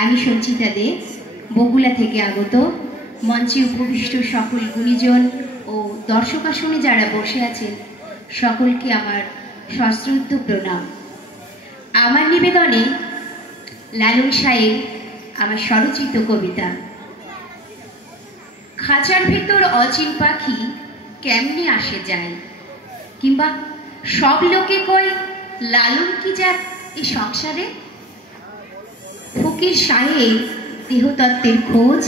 আমি সঞ্চিতা দে, বগুলা থেকে আগত। মঞ্চে উপবিষ্ট সকল গুণীজন ও দর্শক আসনে যারা বসে আছেন সকলকে আমার সশ্রদ্ধ প্রণাম। আমার নিবেদনে লালন সাহেব আমার স্বরচিত কবিতা। খাঁচার ভেতর অচিন পাখি কেমনি আসে যায়, কিংবা সব লোকে কয় লালন কি যাক এই সংসারে। ফকির সাহেব দেহতত্ত্বের খোঁজ,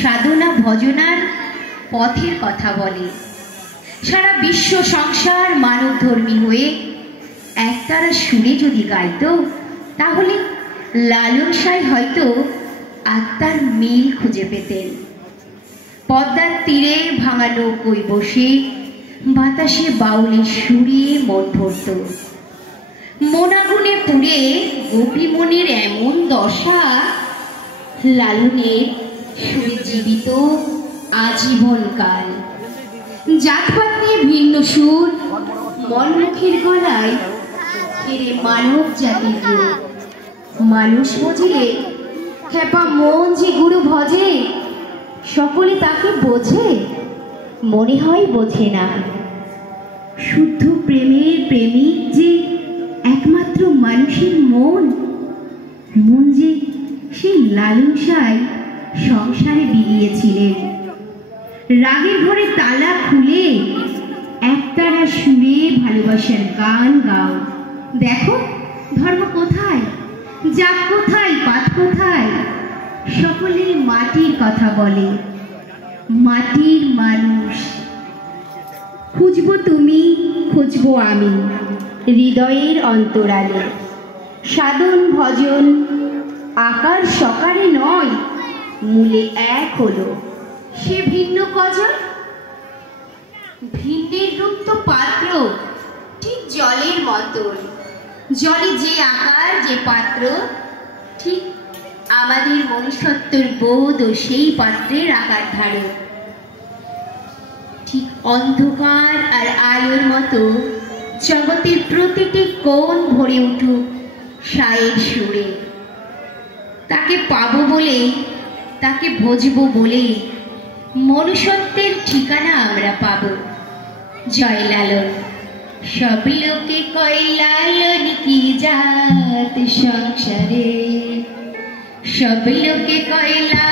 সাধনা ভজনার পথের কথা বলে। সারা বিশ্ব সংসার মানবধর্মী হয়ে একতারা সুরে যদি গাইত, তাহলে লালন সাহেব হয়তো আত্মার মিল খুঁজে পেতেন। পদ্মার তীরে ভাঙা নৌকোয় বসে বাতাসে বাউলের সুরে মন ভরত। মনাগুনে পুড়ে গোপী মনের এমন দশা, লালনের সুরে জীবিত আজীবনকাল। জাতপাত নিয়ে ভিন্ন সুর, মনমুখের গলায় ফেরে মানব জাতির রূপ। মানুষ বুঝিলে খেপা মন যে গুরু ভজে, সকলে তাকে বোঝে, মনে হয় বোঝে না। শুদ্ধ প্রেমের প্রেমিক যে একমাত্র মানুষের মন, মন যে সেই লালন সাহেব সংসারে বিলিয়েছিলেন। রাগের ঘরে তালা খুলে একতারা সুরে ভালোবাসার গান গাও। দেখো ধর্ম কোথায়, জাত কোথায়, পাত কোথায়, সকলে মাটির কথা বলে। মাটির মানুষ খুঁজবো তুমি, খুঁজবো আমি হৃদয়ের অন্তরালে। সাধন ভজন আকার সকারে নয়, মূলে এক হলো সে ভিন্ন কজন। ভিন্নের রূপ তো পাত্র ঠিক জলের মতন, জলে যে আকার যে পাত্র, ঠিক আমাদের মনুষ্যত্বের বোধ ও সেই পাত্রের আকার ধারণ। ঠিক অন্ধকার আর আলোর মতো জগতের প্রতিটি কোণ ভরে উঠুক সায়ের সুরে। তাকে পাবো বলে, তাকে ভজবো বলে মনুষ্যত্বের ঠিকানা আমরা পাবো। জয় লালন। সব লোকে কয় লালন কি জাত সংসারে, সব লোকে কয় লালন